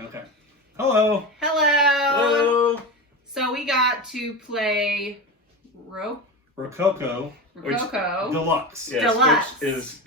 Okay. Hello. Hello. Hello. So we got to play Rococo Deluxe. Yes, Deluxe. which is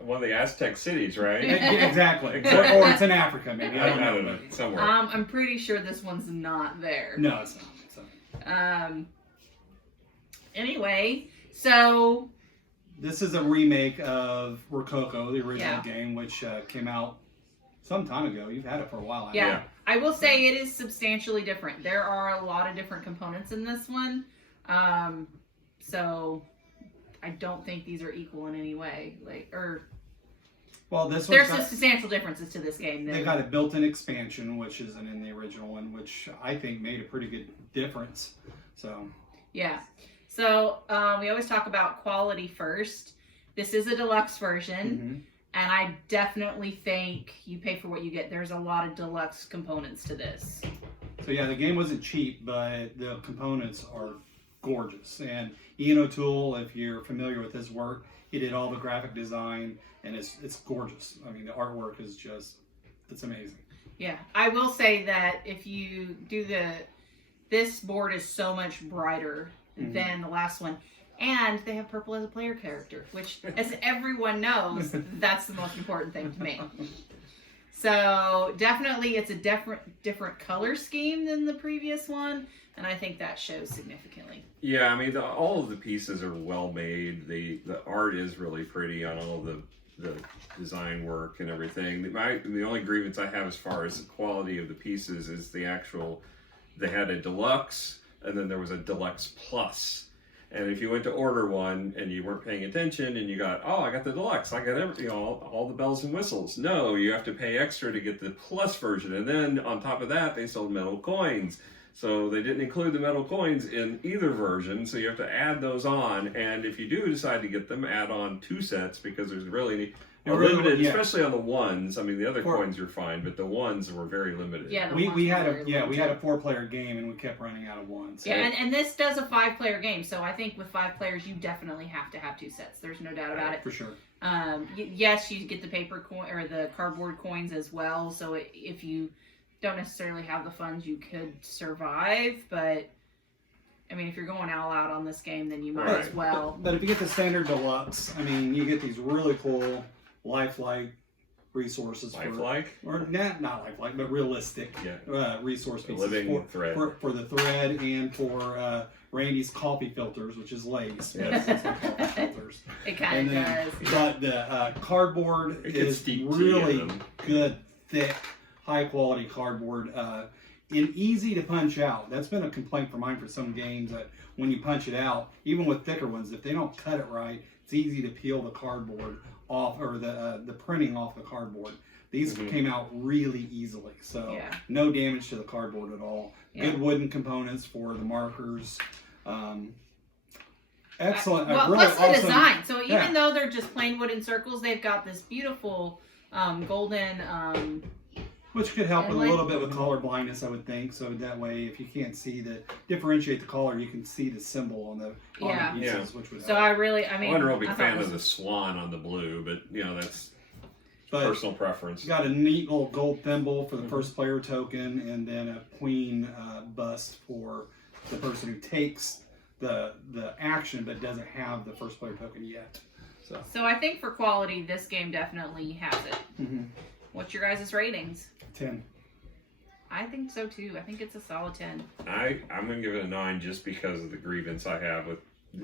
one of the Aztec cities, right? Exactly. Exactly. Or it's in Africa, maybe. I don't know. Somewhere. I'm pretty sure this one's not there. No, it's not. Anyway, so This is a remake of Rococo, the original game, which came out some time ago. You've had it for a while. Yeah. I will say it is substantially different. There are a lot of different components in this one. So I don't think these are equal in any way. Well, this there's some substantial differences to this game. They got a built-in expansion, which isn't in the original one, which I think made a pretty good difference. So yeah. So we always talk about quality first. This is a deluxe version, and I definitely think you pay for what you get. There's a lot of deluxe components to this. So yeah, the game wasn't cheap, but the components are gorgeous. And Ian O'Toole, if you're familiar with his work, he did all the graphic design, and it's gorgeous. I mean, the artwork is it's amazing. Yeah, I will say that if you do this board is so much brighter than the last one. And they have purple as a player character, which, as everyone knows, that's the most important thing to me. So definitely it's a different color scheme than the previous one, and I think that shows significantly. Yeah, I mean, all of the pieces are well made. The art is really pretty on all the design work and everything. The only grievance I have as far as the quality of the pieces is they had a deluxe, and then there was a deluxe plus. And if you went to order one and you weren't paying attention and you got, I got the deluxe, I got all the bells and whistles. No, you have to pay extra to get the plus version. And then on top of that, they sold metal coins. So they didn't include the metal coins in either version, so you have to add those on. And if you do decide to get them, add on 2 sets, because there's really limited, especially on the ones. I mean, the other coins are fine, but the ones were very limited. Yeah, we had a 4-player game, and we kept running out of ones. Yeah, and this does a 5-player game, so I think with 5 players, you definitely have to have 2 sets. There's no doubt about it. For sure. Yes, you get the paper coin or the cardboard coins as well. So if you don't necessarily have the funds, you could survive. But I mean, if you're going all out on this game, then you might as well. But if you get the standard deluxe, I mean, you get these really cool lifelike resources. Or not lifelike, but realistic resource pieces for the thread and for Randy's coffee filters, which is lace. Yes. It's like coffee filters. It kind of does. But the cardboard is really good, thick, high quality cardboard. And easy to punch out. That's been a complaint for mine for some games, that when you punch it out, even with thicker ones, if they don't cut it right, it's easy to peel the cardboard off, or the printing off the cardboard. These came out really easily, so no damage to the cardboard at all. Good wooden components for the markers. Excellent. Well, plus the design. So even though they're just plain wooden circles, they've got this beautiful golden. Which could help a little bit with color blindness, I would think. So that way, if you can't differentiate the color, you can see the symbol on the pieces, which would help. So I wasn't a real big fan of the swan on the blue, but that's personal preference. You got a neat little gold thimble for the first player token, and then a queen bust for the person who takes the action but doesn't have the first player token yet. So I think for quality, this game definitely has it. What's your guys' ratings? 10. I think so too. I think it's a solid 10. I'm going to give it a 9 just because of the grievance I have with,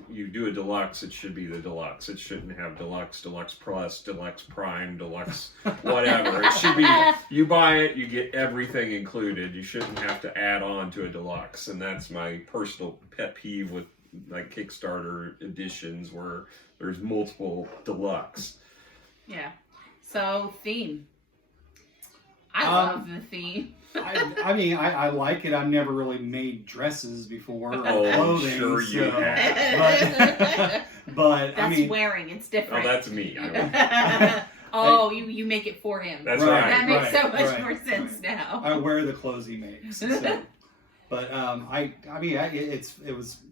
you do a deluxe, it should be the deluxe. It shouldn't have deluxe, deluxe plus, deluxe prime, deluxe whatever. It should be, you buy it, you get everything included. You shouldn't have to add on to a deluxe. And that's my personal pet peeve with like Kickstarter editions where there's multiple deluxe. Yeah. So, theme. I love the theme. I like it. I've never really made dresses before. Clothing, sure you have. But that's wearing. It's different. Oh, that's me. You make it for him. That's right. That makes so much more sense now. I wear the clothes he makes. So. But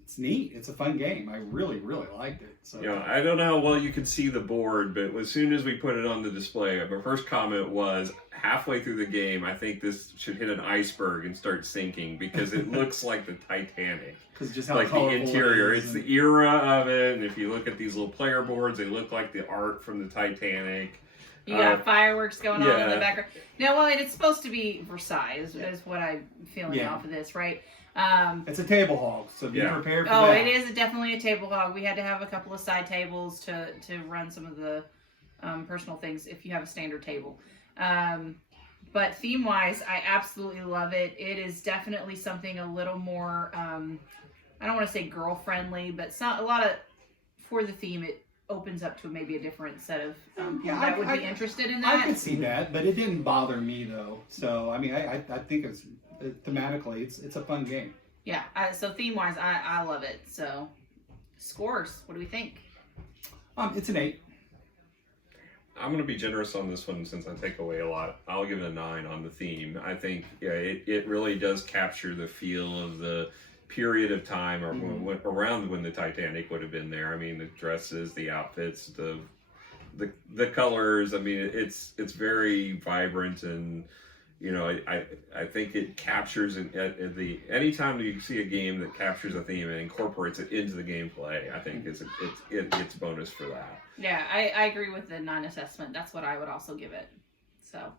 it's neat. It's a fun game. I really liked it. So I don't know how well you could see the board, but as soon as we put it on the display, my first comment was halfway through the game, I think this should hit an iceberg and start sinking because it looks like the Titanic. Because just how like the interior, it's the era of it, and if you look at these little player boards, they look like the art from the Titanic. You got fireworks going on in the background. Now, well, it's supposed to be Versailles, is what I'm feeling off of this, right? It's a table hog, so be prepared for that. Oh, it is definitely a table hog. We had to have a couple of side tables to run some of the personal things if you have a standard table. But theme-wise, I absolutely love it. It is definitely something a little more, I don't want to say girl-friendly, but a lot of, for the theme, it opens up to maybe a different set of people that would be interested in that. I could see that, but it didn't bother me though. So I mean, I think it's thematically it's a fun game. Yeah. So theme wise, I love it. So scores, what do we think? It's an 8. I'm going to be generous on this one since I take away a lot. I'll give it a 9 on the theme. I think it really does capture the feel of the period of time or around when the Titanic would have been there. I mean, the dresses, the outfits, the colors. I mean, it's very vibrant, and I think it captures anytime you see a game that captures a theme and incorporates it into the gameplay, I think it gets bonus for that. Yeah, I agree with the 9 assessment. That's what I would also give it. So,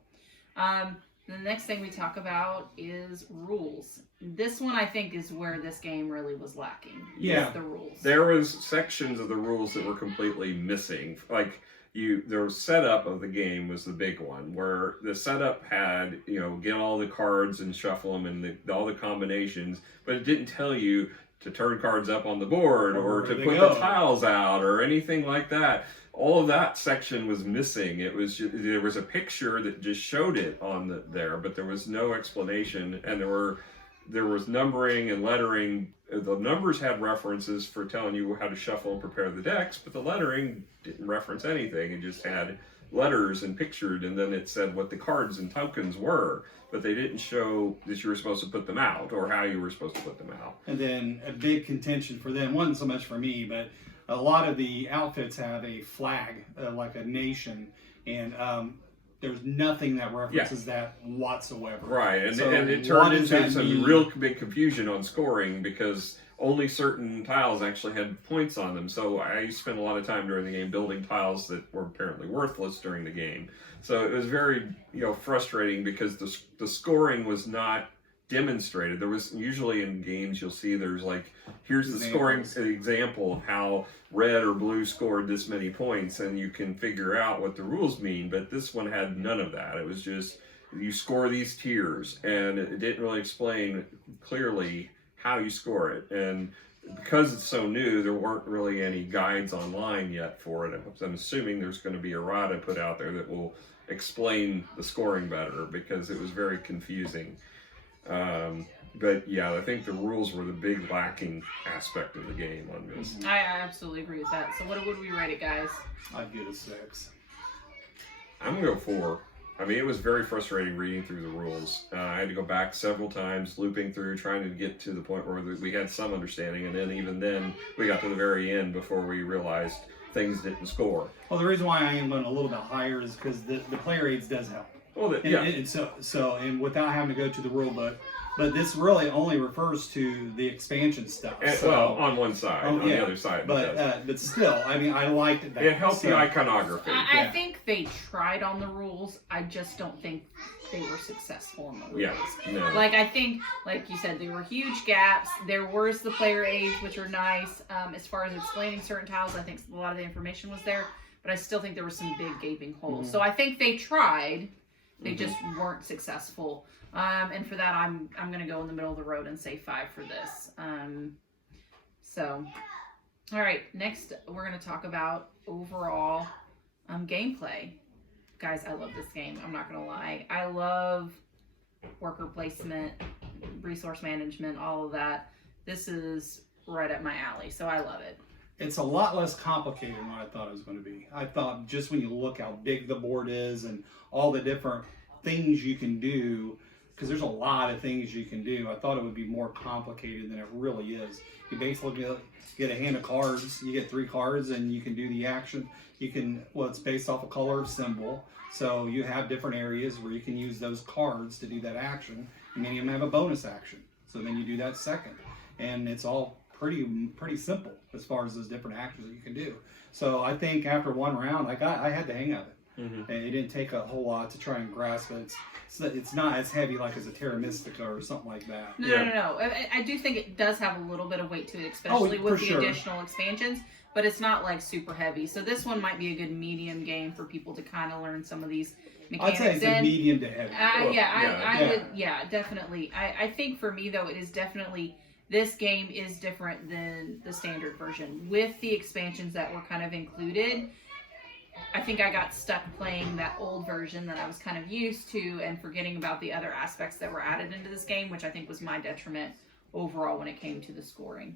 the next thing we talk about is rules. This one, I think, is where this game really was lacking. Yeah. The rules. There was sections of the rules that were completely missing. Like, the setup of the game was the big one, where the setup had, get all the cards and shuffle them and all the combinations, but it didn't tell you to turn cards up on the board or to put the tiles out or anything like that. All of that section was missing. It was there was a picture that just showed it on there, but there was no explanation, and there was numbering and lettering. The numbers had references for telling you how to shuffle and prepare the decks, but the lettering didn't reference anything. It just had letters and pictured, and then it said what the cards and tokens were, but they didn't show that you were supposed to put them out or how you were supposed to put them out. And then a big contention for them, wasn't so much for me, but a lot of the outfits have a flag, like a nation, and there's nothing that references that whatsoever. Right, and, so and it turned into some real big confusion on scoring because only certain tiles actually had points on them. So I spent a lot of time during the game building tiles that were apparently worthless during the game. So it was very frustrating because the scoring was not demonstrated. There was usually in games you'll see there's like, here's the scoring example of how red or blue scored this many points, and you can figure out what the rules mean, but this one had none of that. It was just you score these tiers, and it didn't really explain clearly how you score it. And because it's so new, there weren't really any guides online yet for it. I'm assuming there's going to be errata put out there that will explain the scoring better because it was very confusing. But yeah, I think the rules were the big lacking aspect of the game on this. I absolutely agree with that. So what would we rate it, guys? I'd give it a 6. I'm gonna go 4. I mean, it was very frustrating reading through the rules. I had to go back several times, looping through, trying to get to the point where we had some understanding, and then even then, we got to the very end before we realized things didn't score. Well, the reason why I am going a little bit higher is because the player aids does help. Well, and so without having to go to the rule book, but this really only refers to the expansion stuff. Well, on one side, on the other side. But still, I mean, I liked that. It helped the iconography. I think they tried on the rules. I just don't think they were successful in the rules. Yeah, no. Like, I think, like you said, there were huge gaps. There was the player aids, which are nice. As far as explaining certain tiles, I think a lot of the information was there. But I still think there were some big gaping holes. So I think they tried. They just weren't successful. And for that, I'm going to go in the middle of the road and say 5 for this. All right. Next, we're going to talk about overall gameplay. Guys, I love this game. I'm not going to lie. I love worker placement, resource management, all of that. This is right up my alley, so I love it. It's a lot less complicated than what I thought it was going to be. I thought just when you look how big the board is and all the different things you can do, because there's a lot of things you can do. I thought it would be more complicated than it really is. You basically get a hand of cards. You get 3 cards, and you can do the action. You can, well, it's based off a color or symbol. So you have different areas where you can use those cards to do that action. And many of them have a bonus action. So then you do that second. And it's all pretty simple as far as those different actions that you can do. So I think after one round, I had the hang of it. And it didn't take a whole lot to try and grasp it. It's not as heavy like as a Terra Mystica or something like that. No. I do think it does have a little bit of weight to it, especially with the additional expansions. But it's not like super heavy. So this one might be a good medium game for people to kind of learn some of these mechanics. I'd say it's a medium to heavy. I would, definitely. I think for me though, it is definitely, this game is different than the standard version. With the expansions that were kind of included, I think I got stuck playing that old version that I was kind of used to and forgetting about the other aspects that were added into this game, which I think was my detriment overall when it came to the scoring.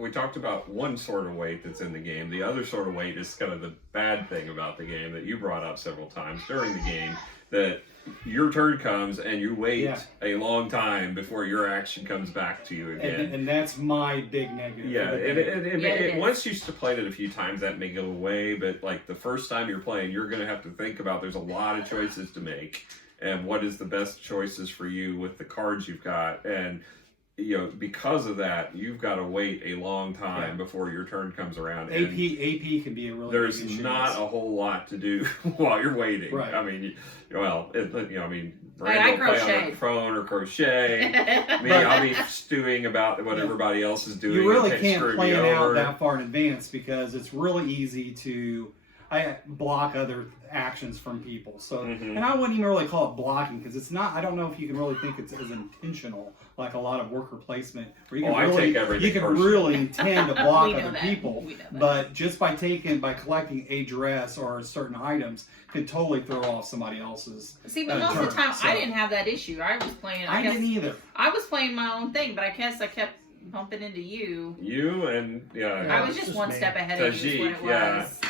We talked about one sort of weight that's in the game. The other sort of weight is kind of the bad thing about the game that you brought up several times during the game, that your turn comes and you wait a long time before your action comes back to you again. And that's my big negative. Yeah, once you played it a few times, that may go away, but like the first time you're playing, you're going to have to think about, there's a lot of choices to make, and what is the best choices for you with the cards you've got. And because of that, you've got to wait a long time before your turn comes around. AP can be a really there's big issue. Not a whole lot to do while you're waiting. Right. I mean, Brandon I will play on the phone or crochet. I'll be stewing about what everybody else is doing. You really can't plan out that far in advance because it's really easy to block other actions from people. So, and I wouldn't even really call it blocking because it's not. I don't know if you can really think it's as intentional like a lot of worker placement where you can really intend to block other people. But just by collecting a dress or certain items could totally throw off somebody else's. See, but most of the time I didn't have that issue. I was playing. I didn't either. I was playing my own thing, but I guess I kept bumping into you. You and I was just one step ahead of you. Is what it was.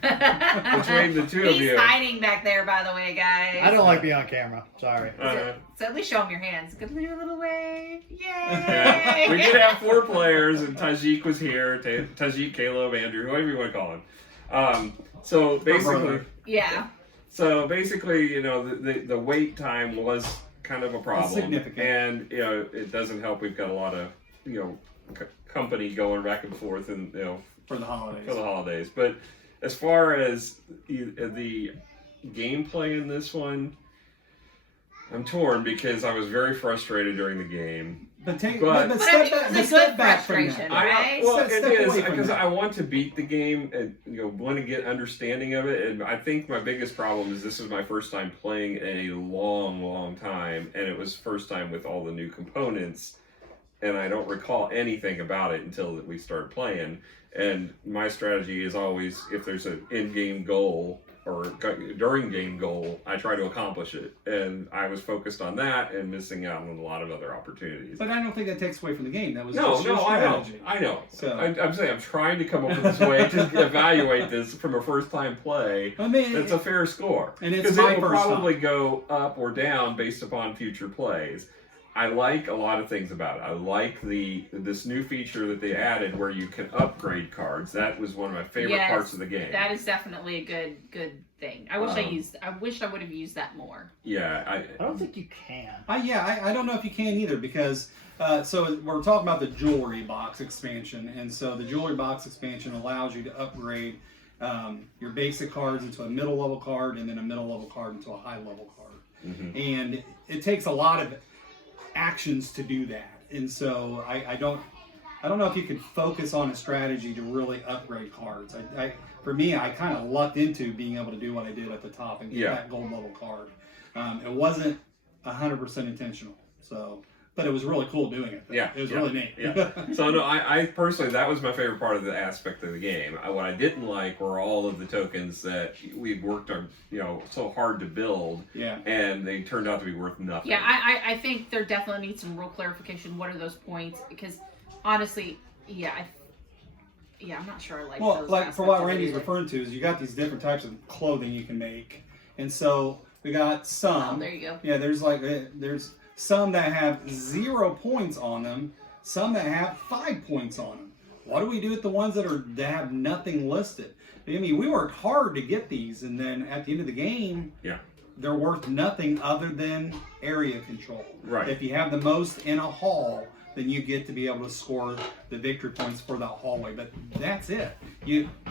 Between the two of you. He's hiding back there, by the way, guys. I don't like being on camera. Sorry. So at least show him your hands. Good little wave. Yay! We did have 4 players, and Tajik was here. Tajik, Caleb, Andrew, whoever you want to call him. So basically, the wait time was kind of a problem. It's significant. And it doesn't help. We've got a lot of company going back and forth, and for the holidays. But as far as the gameplay in this one, I'm torn because I was very frustrated during the game. But step back from that. Right? It is because I want to beat the game and want to get understanding of it. And I think my biggest problem is this is my first time playing in a long time, and it was first time with all the new components, and I don't recall anything about it until we started playing. And my strategy is always, if there's an in-game goal or during game goal, I try to accomplish it. And I was focused on that and missing out on a lot of other opportunities. But I don't think that takes away from the game. That was your strategy. I know. So I'm saying I'm trying to come up with this way to evaluate this from a first-time play. It's a fair score. And it's my first time. Because it will probably go up or down based upon future plays. I like a lot of things about it. I like this new feature that they added where you can upgrade cards. That was one of my favorite parts of the game. That is definitely a good thing. I wish I would have used that more. Yeah, I don't think you can. I don't know if you can either because so we're talking about the jewelry box expansion, and so the jewelry box expansion allows you to upgrade your basic cards into a middle level card, and then a middle level card into a high level card. And it takes a lot of actions to do that, and so I don't know if you could focus on a strategy to really upgrade cards. For me, I kind of lucked into being able to do what I did at the top and get that gold level card. It wasn't 100% intentional, but it was really cool doing it. It was really neat. So no, I personally, that was my favorite part of the aspect of the game. What I didn't like were all of the tokens that we worked on, so hard to build. And they turned out to be worth nothing. I think there definitely needs some real clarification. What are those points? Because honestly, I'm not sure I like those. Well, like for what Randy's referring to is you got these different types of clothing you can make, and so We got some. Oh, there you go. Yeah, there's some that have 0 points on them, some that have 5 points on them. What do we do with the ones that have nothing listed? I mean, we worked hard to get these, and then at the end of the game, they're worth nothing other than area control. Right. If you have the most in a hall, then you get to be able to score the victory points for that hallway. But that's it.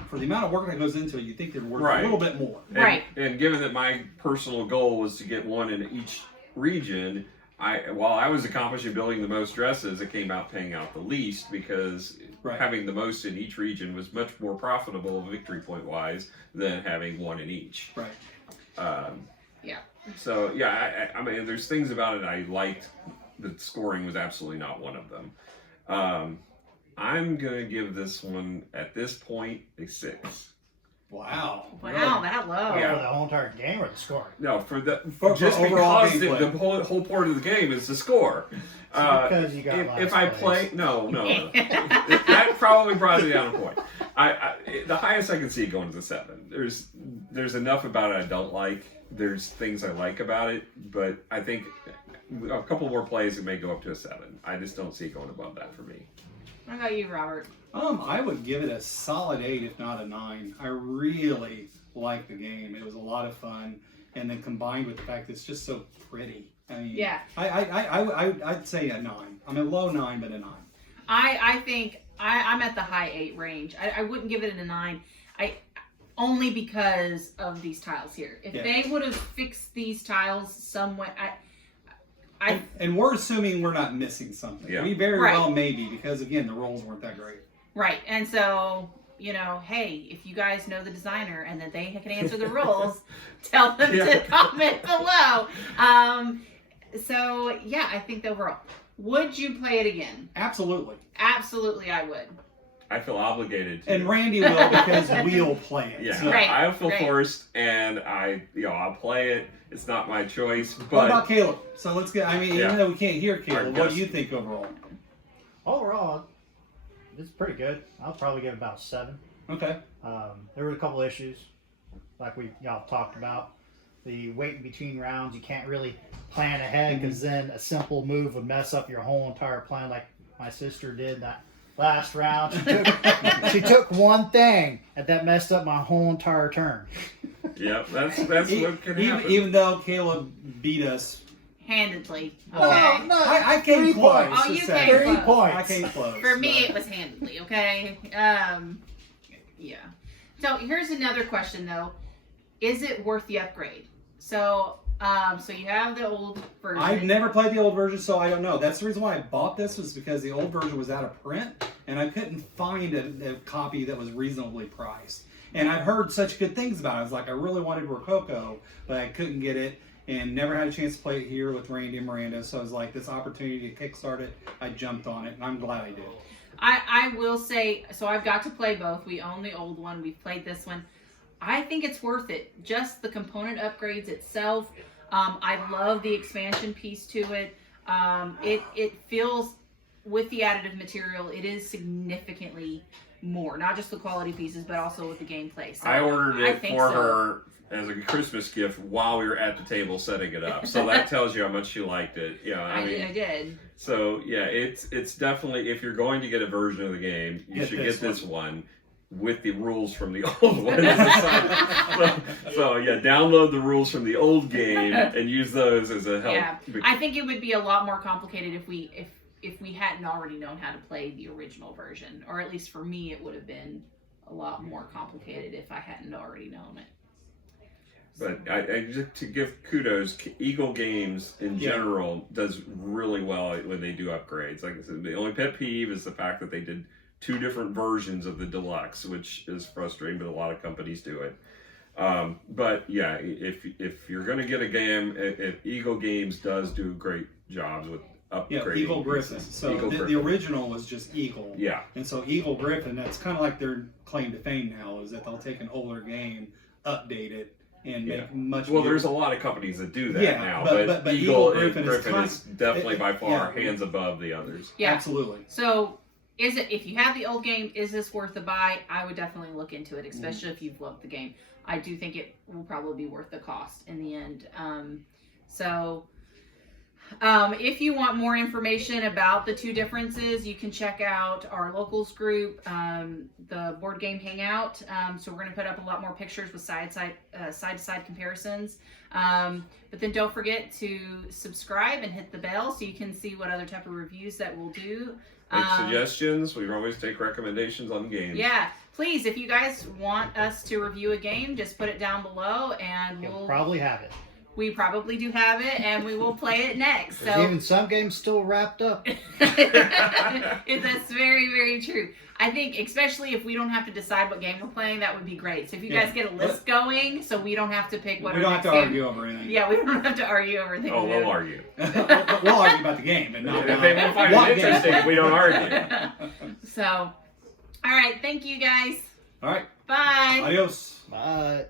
For the amount of work that goes into it, you think they're worth a little bit more. And given that my personal goal was to get one in each region, while I was accomplishing building the most dresses, it came out paying out the least because having the most in each region was much more profitable victory point wise than having one in each. Right. So I mean, there's things about it I liked. The scoring was absolutely not one of them. I'm gonna give this one at this point a 6. Wow. Wow, that low. Yeah. For the whole entire game or the score? No, for just overall because the whole point of the game is the score. Because you got if I play, no, that probably brought it down a point. The highest I can see going to the 7. There's enough about it I don't like. There's things I like about it, but I think a couple more plays it may go up to a 7. I just don't see it going above that for me. What about you, Robert? I would give it a solid 8, if not a 9. I really like the game. It was a lot of fun, and then combined with the fact that it's just so pretty. I mean, I'd say a 9. I'm a low 9, but a 9. I think I'm at the high 8 range. I wouldn't give it a 9. Only because of these tiles here. If they would have fixed these tiles somewhat, and we're assuming we're not missing something. Yeah. We very well may be, because again, the rolls weren't that great. Right, and so, hey, if you guys know the designer and that they can answer the rules, tell them to comment below. So, yeah, I think overall. Would you play it again? Absolutely. Absolutely, I would. I feel obligated to. And Randy will, because we'll play it. Yeah, So. I feel forced, and I'll play it. It's not my choice. But what about Caleb? So let's get. I mean, even though we can't hear Caleb, what do you think overall? Overall, it's pretty good. I'll probably give it about 7. Okay. There were a couple issues, like y'all talked about. The waiting between rounds, you can't really plan ahead, because then a simple move would mess up your whole entire plan, like my sister did that last round. She took one thing, and that messed up my whole entire turn. Yep, that's what can happen. Even though Caleb beat us handedly. Okay. No, I came close. Oh, you came 3 close. points. I came close. For me, it was handedly. Okay. Yeah. So here's another question though: is it worth the upgrade? So you have the old version. I've never played the old version, so I don't know. That's the reason why I bought this, was because the old version was out of print, and I couldn't find a copy that was reasonably priced. And I've heard such good things about it. I was like, I really wanted Rococo, but I couldn't get it, and never had a chance to play it here with Randy and Miranda. So I was like, this opportunity to kickstart it, I jumped on it, and I'm glad I did. I will say, so I've got to play both. We own the old one. We've played this one. I think it's worth it. Just the component upgrades itself. I love the expansion piece to it. It feels, with the additive material, it is significantly more. Not just the quality pieces, but also with the gameplay. So I ordered it for so. her as a Christmas gift while we were at the table setting it up. So that tells you how much she liked it. Yeah, I mean, I did. So yeah, it's definitely, if you're going to get a version of the game, you should get this one with the rules from the old one. so yeah, download the rules from the old game and use those as a help. Yeah, I think it would be a lot more complicated if we hadn't already known how to play the original version, or at least for me, it would have been a lot more complicated if I hadn't already known it. But I just to give kudos, Eagle Games in general does really well when they do upgrades. Like I said, the only pet peeve is the fact that they did 2 different versions of the deluxe, which is frustrating, but a lot of companies do it. But yeah, if you're going to get a game, if Eagle Games does do great jobs with upgrading. Yeah, Eagle Griffin. So the original was just Eagle. Yeah. And so Eagle Griffin, that's kind of like their claim to fame now, is that they'll take an older game, update it, and make much. Well, there's a lot of companies that do that now, but Eagle Griffin Griffin is definitely by far hands above the others. Yeah, absolutely. So if you have the old game, is this worth a buy? I would definitely look into it, especially if you've loved the game. I do think it will probably be worth the cost in the end. If you want more information about the two differences, you can check out our locals group, the board game hangout. So we're going to put up a lot more pictures with side-to-side comparisons. But then don't forget to subscribe and hit the bell so you can see what other type of reviews that we'll do. Make suggestions. We always take recommendations on games. Yeah. Please, if you guys want us to review a game, just put it down below and You'll probably have it. We probably do have it, and we will play it next. There's even some games still wrapped up. That's very, very true. I think, especially if we don't have to decide what game we're playing, that would be great. So if you guys get a list going, so we don't have to pick what. We don't have to argue over anything. Yeah, we don't have to argue over things. Oh, we'll argue. We'll argue about the game, and not if they won't find it interesting, we don't argue. So, all right. Thank you, guys. All right. Bye. Adios. Bye.